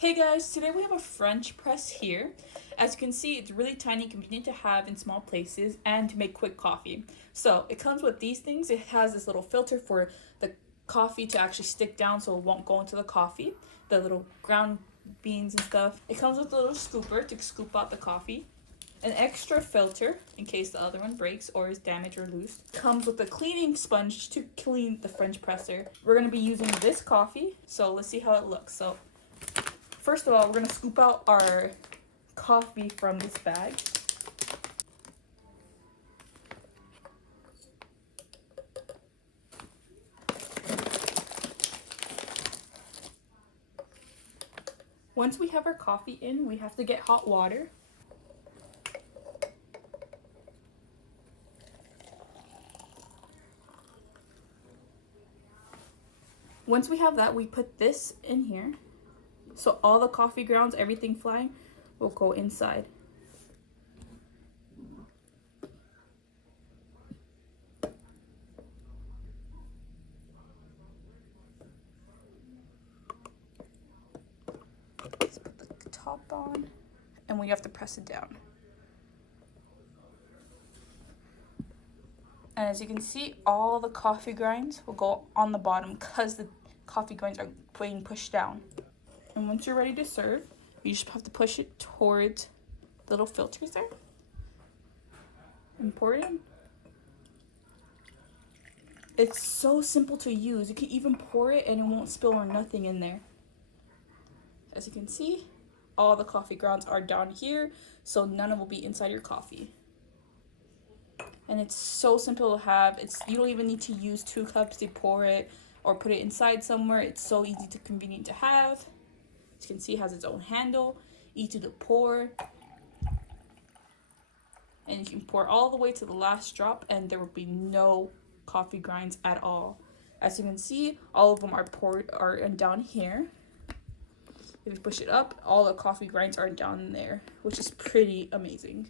Hey guys, today we have a French press here. As you can see, it's really tiny, convenient to have in small places, and to make quick coffee. So it comes with these things. It has this little filter for the coffee to actually stick down so it won't go into the coffee, the little ground beans and stuff. It comes with a little scooper to scoop out the coffee. An extra filter in case the other one breaks or is damaged or loose. Comes with a cleaning sponge to clean the French presser. We're going to be using this coffee, so let's see how it looks. So first of all, we're gonna scoop out our coffee from this bag. Once we have our coffee in, we have to get hot water. Once we have that, we put this in here. So all the coffee grounds, everything flying, will go inside. Let's put the top on, and we have to press it down. And as you can see, all the coffee grinds will go on the bottom because the coffee grinds are being pushed down. And once you're ready to serve, you just have to push it towards the little filters there and pour it in. It's so simple to use. You can even pour it and it won't spill or nothing in there. As you can see, all the coffee grounds are down here, so none of it will be inside your coffee. And it's so simple to have. You don't even need to use 2 cups to pour it or put it inside somewhere. It's so easy to convenient to have. As you can see, it has its own handle, easy to pour. And you can pour all the way to the last drop and there will be no coffee grinds at all. As you can see, all of them are down here. If you push it up, all the coffee grinds are down there, which is pretty amazing.